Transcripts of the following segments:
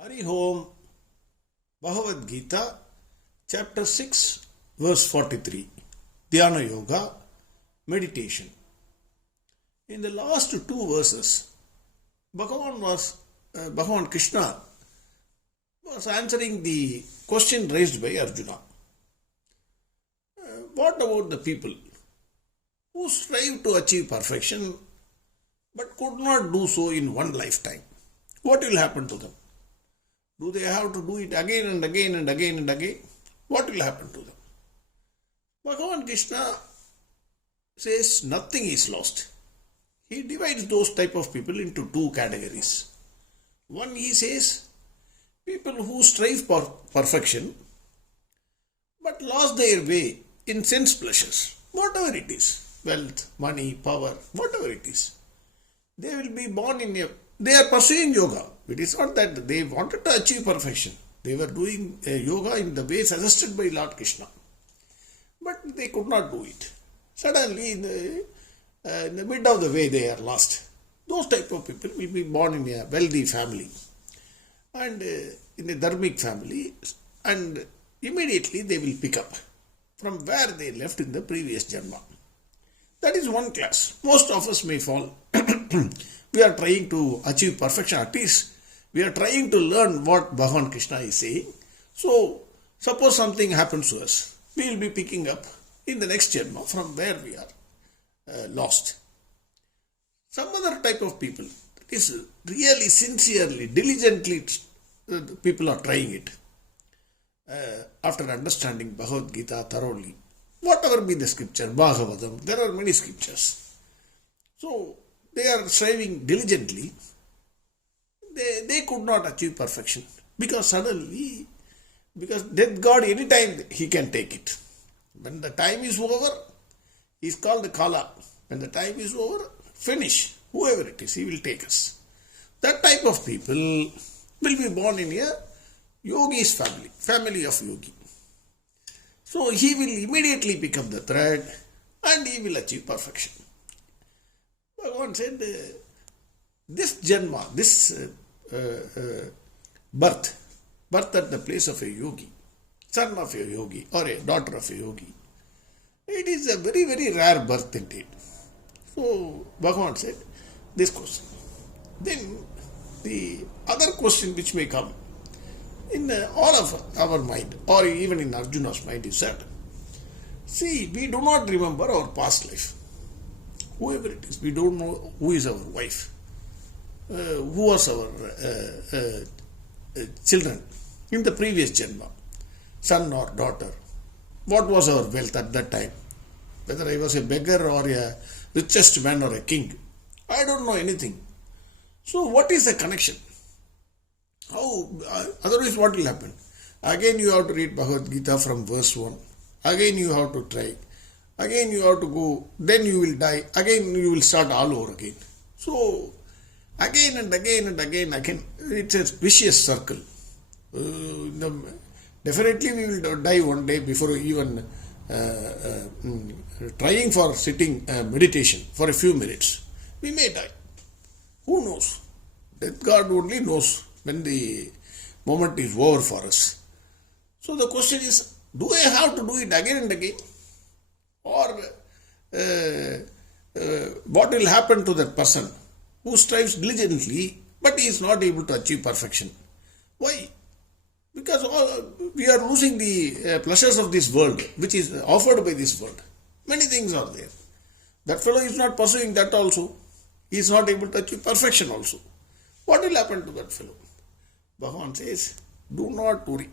Hari Om, Bhagavad Gita, Chapter 6, Verse 43, Dhyana Yoga, Meditation. In the last two verses, Bhagwan Krishna was answering the question raised by Arjuna. What about the people who strive to achieve perfection but could not do so in one lifetime? What will happen to them? Do they have to do it again and again and again and again? What will happen to them? Bhagavan Krishna says nothing is lost. He divides those type of people into two categories. One, he says, people who strive for perfection but lost their way in sense pleasures, whatever it is, wealth, money, power, whatever it is. They will be born they are pursuing yoga. It is not that they wanted to achieve perfection. They were doing yoga in the way suggested by Lord Krishna. But they could not do it. Suddenly, in the mid of the way, they are lost. Those type of people will be born in a wealthy family and in a dharmic family, and immediately they will pick up from where they left in the previous janma. That is one class. Most of us may fall. We are trying to achieve perfection. At least we are trying to learn what Bhagavan Krishna is saying. So, suppose something happens to us, we will be picking up in the next janma from where we are lost. Some other type of people, is really sincerely, diligently, people are trying it. After understanding Bhagavad Gita thoroughly, whatever be the scripture, Bhagavatam, there are many scriptures. So, they are striving diligently. They could not achieve perfection because death God anytime he can take it. When the time is over, he is called the Kala. When the time is over, finish. Whoever it is, he will take us. That type of people will be born in a yogi's family of yogi. So he will immediately pick up the thread and he will achieve perfection. Bhagavan said, this janma, this birth at the place of a yogi, son of a yogi or a daughter of a yogi, it is a very, very rare birth indeed. So Bhagavan said this question. Then the other question which may come in all of our mind or even in Arjuna's mind is that, see, we do not remember our past life. Whoever it is, we don't know who is our wife, who was our children in the previous janma, son or daughter. What was our wealth at that time? Whether I was a beggar or a richest man or a king, I don't know anything. So what is the connection? How? Otherwise what will happen? Again you have to read Bhagavad Gita from verse 1. Again you have to try. Again you have to go, then you will die, again you will start all over again. So, again and again and again, it's a vicious circle. Definitely we will die one day before even trying for sitting meditation for a few minutes. We may die. Who knows? That God only knows when the moment is over for us. So the question is, do I have to do it again and again? Or what will happen to that person who strives diligently but is not able to achieve perfection? Why? Because we are losing the pleasures of this world, which is offered by this world. Many things are there. That fellow is not pursuing that also. He is not able to achieve perfection also. What will happen to that fellow? Bhagavan says, do not worry.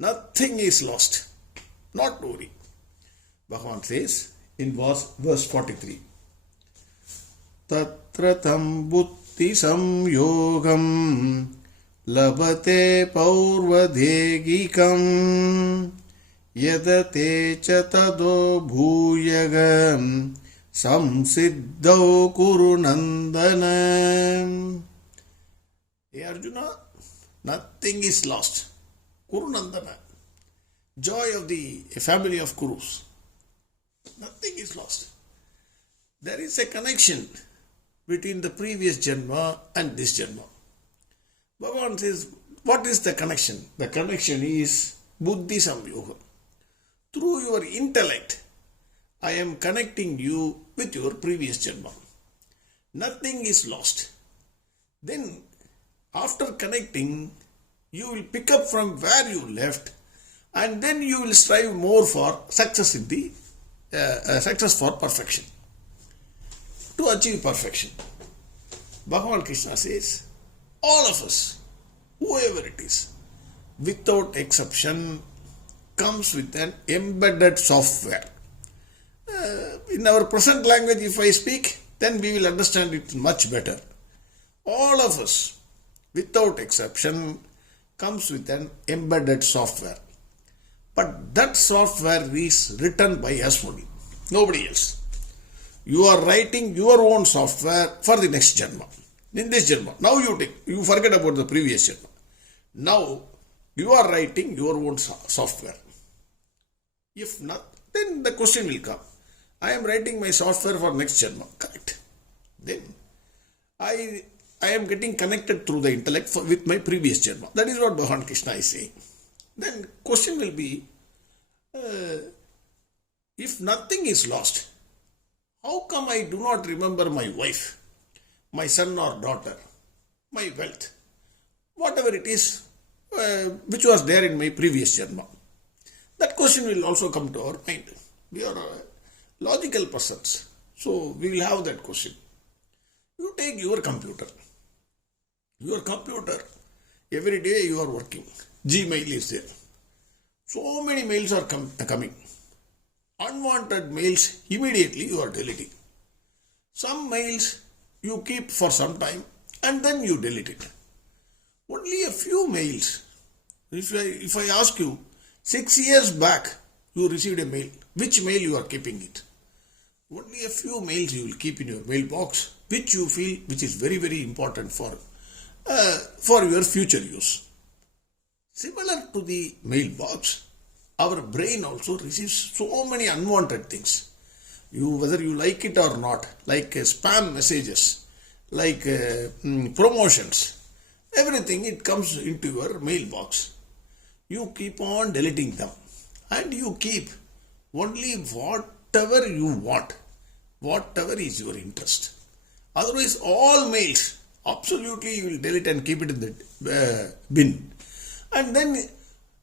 Nothing is lost. Not to worry. Bhagavan says in verse 43, Tatra tam buddhi samyogam labate paurvadhegikam yadate cha tado bhuyagam samsiddhau kuru nandana. Hey Arjuna, nothing is lost. Kuru nandana, joy of the family of Kurus. Nothing is lost. There is a connection between the previous janma and this janma. Bhagwan says, what is the connection? The connection is Buddhi Samyoga. Through your intellect, I am connecting you with your previous Janma. Nothing is lost. Then, after connecting, you will pick up from where you left, and then you will strive more for success in the success for perfection. To achieve perfection, Bhagavan Krishna says, all of us, whoever it is, without exception, comes with an embedded software. In our present language, if I speak, then we will understand it much better. All of us, without exception, comes with an embedded software. But that software is written by us only, nobody else. You are writing your own software for the next Janma. In this Janma, now you forget about the previous Janma. Now, you are writing your own software. If not, then the question will come. I am writing my software for next Janma. Correct. Then, I am getting connected through the intellect with my previous Janma. That is what Bhagavan Krishna is saying. Then, question will be, if nothing is lost, how come I do not remember my wife, my son or daughter, my wealth, whatever it is, which was there in my previous Janma? That question will also come to our mind. We are logical persons, so we will have that question. You take your computer. Your computer, every day you are working. Gmail is there. So many mails are coming. Unwanted mails, immediately you are deleting. Some mails you keep for some time and then you delete it. Only a few mails. If I ask you, 6 years back you received a mail, which mail you are keeping it? Only a few mails you will keep in your mailbox, which you feel which is very, very important for your future use. Similar to the mailbox, our brain also receives so many unwanted things. Whether you like it or not, like spam messages, like promotions, everything, it comes into your mailbox. You keep on deleting them and you keep only whatever you want, whatever is your interest. Otherwise, all mails, absolutely you will delete and keep it in the bin. And then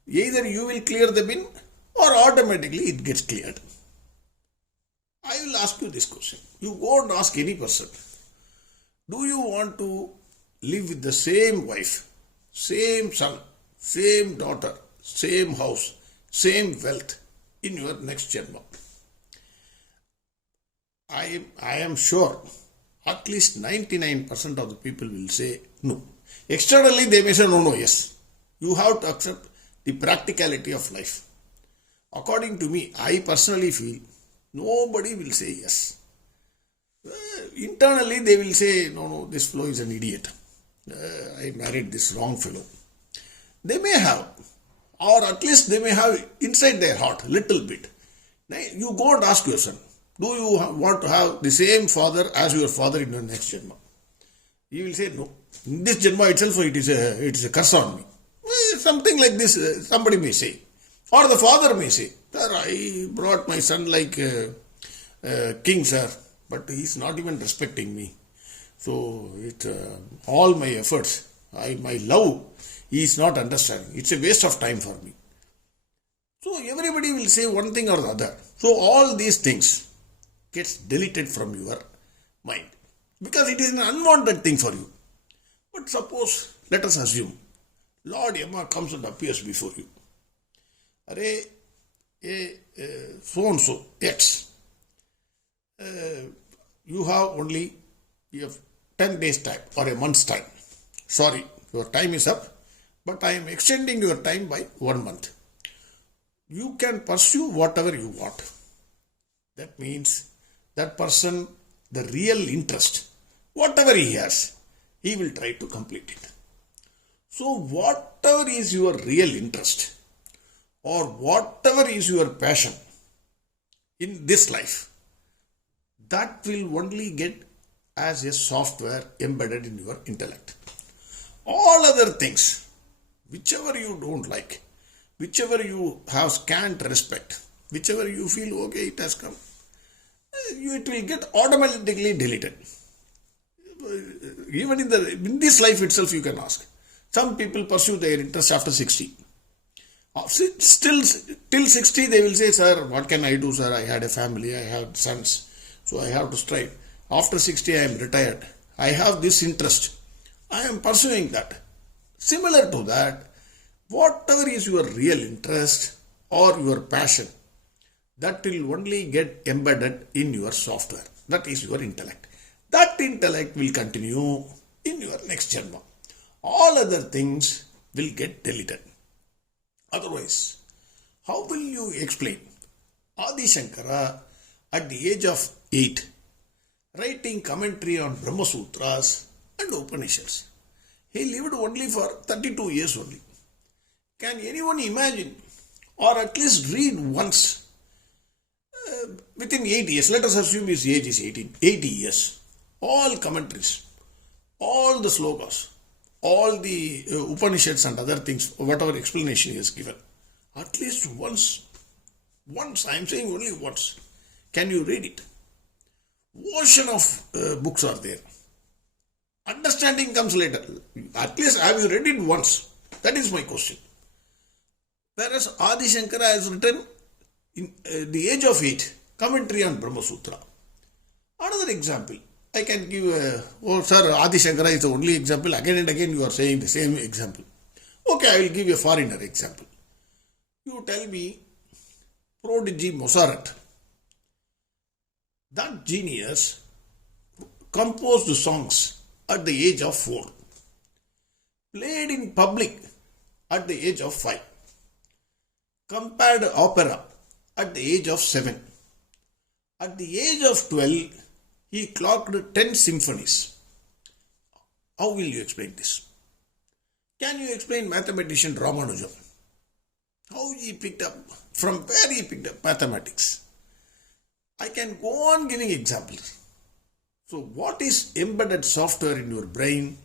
either you will clear the bin or automatically it gets cleared. I will ask you this question. You go and ask any person, do you want to live with the same wife, same son, same daughter, same house, same wealth in your next Janma? I am sure at least 99% of the people will say no. Externally they may say no, yes. You have to accept the practicality of life. According to me, I personally feel nobody will say yes. Internally they will say, no, this fellow is an idiot. I married this wrong fellow. They may have, or at least they may have inside their heart, little bit. Now, you go and ask your son, do you want to have the same father as your father in your next Janma? He will say no. In this Janma itself, it is a curse on me. Something like this, somebody may say. Or the father may say, sir, I brought my son like king, sir, but he is not even respecting me. So, all my efforts, my love, he is not understanding. It's a waste of time for me. So, everybody will say one thing or the other. So, all these things gets deleted from your mind. Because it is an unwanted thing for you. But suppose, let us assume, Lord Yama comes and appears before you. So-and-so, X. You have 10 days time or a month's time. Sorry, your time is up, but I am extending your time by 1 month. You can pursue whatever you want. That means that person, the real interest, whatever he has, he will try to complete it. So whatever is your real interest or whatever is your passion in this life, that will only get as a software embedded in your intellect. All other things, whichever you don't like, whichever you have scant respect, whichever you feel okay, it has come, it will get automatically deleted. Even in this life itself, you can ask. Some people pursue their interest after 60. Still, till 60, they will say, sir, what can I do, sir? I had a family, I had sons, so I have to strive. After 60, I am retired. I have this interest. I am pursuing that. Similar to that, whatever is your real interest or your passion, that will only get embedded in your software. That is your intellect. That intellect will continue in your next janma. All other things will get deleted. Otherwise, how will you explain Adi Shankara at the age of 8 writing commentary on Brahma Sutras and Upanishads? He lived only for 32 years only. Can anyone imagine or at least read once within 8 years? Let us assume his age is 80 years. All commentaries, all the slokas, all the Upanishads and other things, whatever explanation he has given. At least once, I am saying only once. Can you read it? Ocean of books are there. Understanding comes later. At least have you read it once? That is my question. Whereas Adi Shankara has written in the age of 8, commentary on Brahma Sutra. Another example. I can give sir, Adi Shankara is the only example. Again and again you are saying the same example. Okay, I will give you a foreigner example. You tell me, prodigy Mozart. That genius composed songs at the age of 4. Played in public at the age of 5. Compared opera at the age of 7. At the age of 12, he clocked 10 symphonies. How will you explain this? Can you explain mathematician Ramanujan? How he picked up, from where he picked up mathematics? I can go on giving examples. So what is embedded software in your brain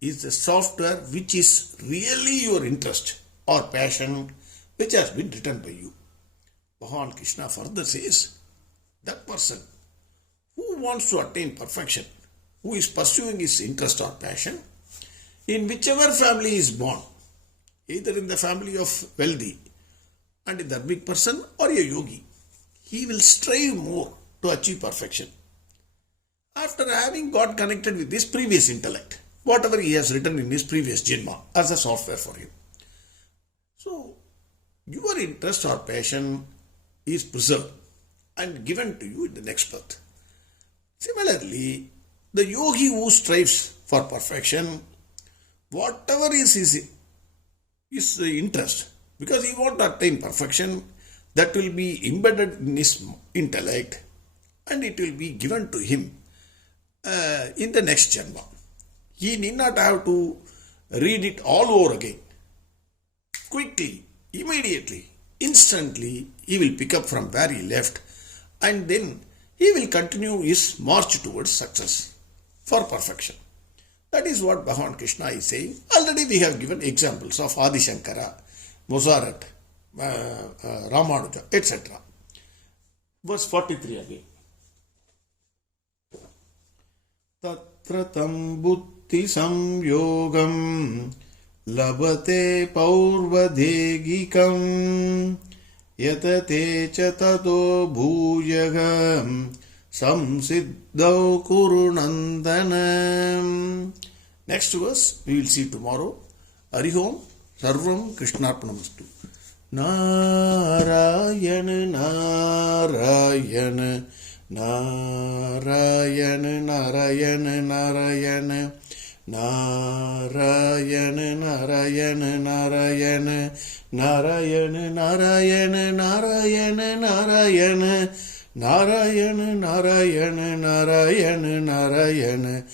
is the software which is really your interest or passion which has been written by you. Bhagwan Krishna further says, that person who wants to attain perfection, who is pursuing his interest or passion, in whichever family he is born, either in the family of wealthy and a dharmic person or a yogi, he will strive more to achieve perfection. After having got connected with his previous intellect, whatever he has written in his previous janma as a software for him. So, your interest or passion is preserved and given to you in the next birth. Similarly, the yogi who strives for perfection, whatever is his interest, because he wants to attain perfection, that will be embedded in his intellect and it will be given to him in the next janma. He need not have to read it all over again. Quickly, immediately, instantly, he will pick up from where he left and then he will continue his march towards success for perfection. That is what Bhagwan Krishna is saying. Already we have given examples of Adi Shankara, Mozart, Ramanuja, etc. Verse 43 again. Tatra tam buddhi samyogam labate paurvadegikam yatate cha tato bhujagam samsiddhau kurunandanam. Next verse we will see tomorrow. Harihom Sarvam Krishnarpanamastu. Narayana Narayana Narayana Narayana Narayana Narayana Narayana Narayana Narayana Narayana Narayana Narayana Narayana Narayana Narayana Narayana